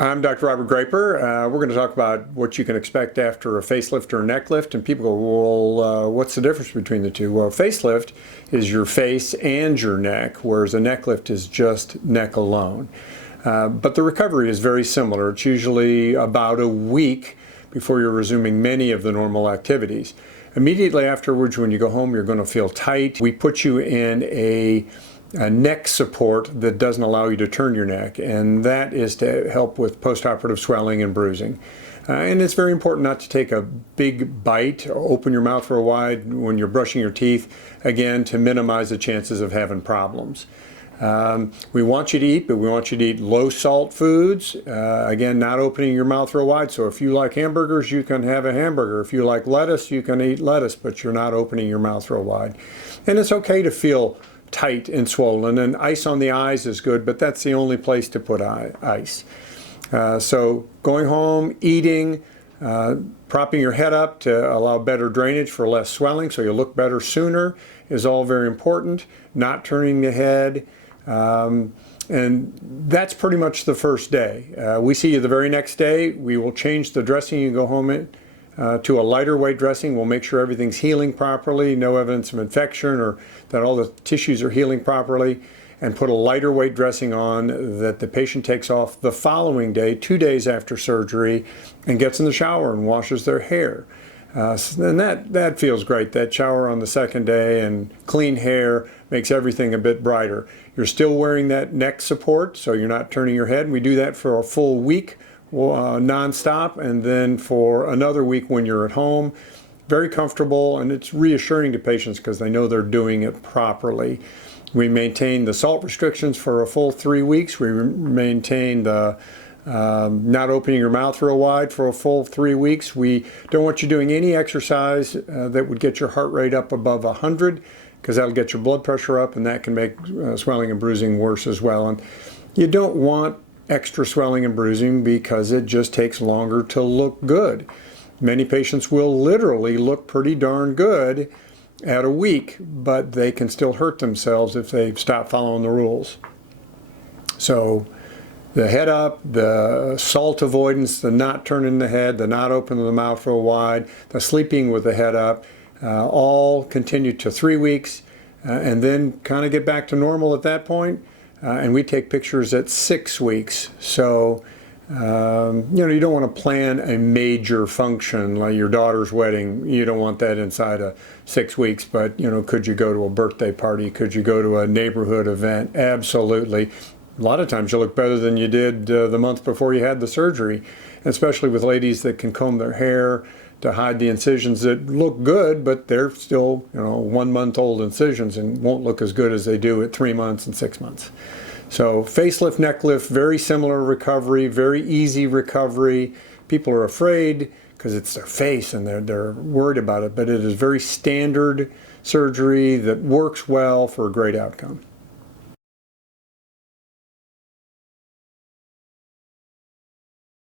I'm Dr. Robert Graper. We're going to talk about what you can expect after a facelift or a neck lift. And people go, well, what's the difference between the two? Well, facelift is your face and your neck, whereas a neck lift is just neck alone. But the recovery is very similar. It's usually about a week before you're resuming many of the normal activities. Immediately afterwards, when you go home, you're going to feel tight. We put you in a neck support that doesn't allow you to turn your neck, and that is to help with postoperative swelling and bruising. And it's very important not to take a big bite or open your mouth real wide when you're brushing your teeth, again, to minimize the chances of having problems. We want you to eat, but we want you to eat low salt foods. Again, not opening your mouth real wide. So if you like hamburgers, you can have a hamburger. If you like lettuce, you can eat lettuce, but you're not opening your mouth real wide. And it's okay to feel tight and swollen, and ice on the eyes is good, but that's the only place to put ice. So going home, eating, propping your head up to allow better drainage for less swelling so you look better sooner is all very important. Not turning the head, and that's pretty much the first day. We see you the very next day. We will change the dressing you go home in to a lighter weight dressing. We'll make sure everything's healing properly, no evidence of infection or that all the tissues are healing properly, and put a lighter weight dressing on that the patient takes off the following day, 2 days after surgery, and gets in the shower and washes their hair. And that feels great. That shower on the second day and clean hair makes everything a bit brighter. You're still wearing that neck support, so you're not turning your head. We do that for a full week, non-stop, and then for another week when you're at home. Very comfortable, and it's reassuring to patients because they know they're doing it properly. We maintain the salt restrictions for a full 3 weeks. We maintain the not opening your mouth real wide for a full 3 weeks. We don't want you doing any exercise that would get your heart rate up above 100, because that'll get your blood pressure up, and that can make swelling and bruising worse as well. And you don't want extra swelling and bruising because it just takes longer to look good. Many patients will literally look pretty darn good at a week, but they can still hurt themselves if they stop following the rules. So the head up, the salt avoidance, the not turning the head, the not opening the mouth real wide, the sleeping with the head up, all continue to 3 weeks, and then kind of get back to normal at that point. And we take pictures at 6 weeks. So, you don't want to plan a major function like your daughter's wedding. You don't want that inside of 6 weeks, but, could you go to a birthday party? Could you go to a neighborhood event? Absolutely. A lot of times you look better than you did the month before you had the surgery, especially with ladies that can comb their hair to hide the incisions that look good, but they're still, 1 month old incisions and won't look as good as they do at 3 months and 6 months. So facelift, neck lift, very similar recovery, very easy recovery. People are afraid because it's their face and they're worried about it, but it is very standard surgery that works well for a great outcome.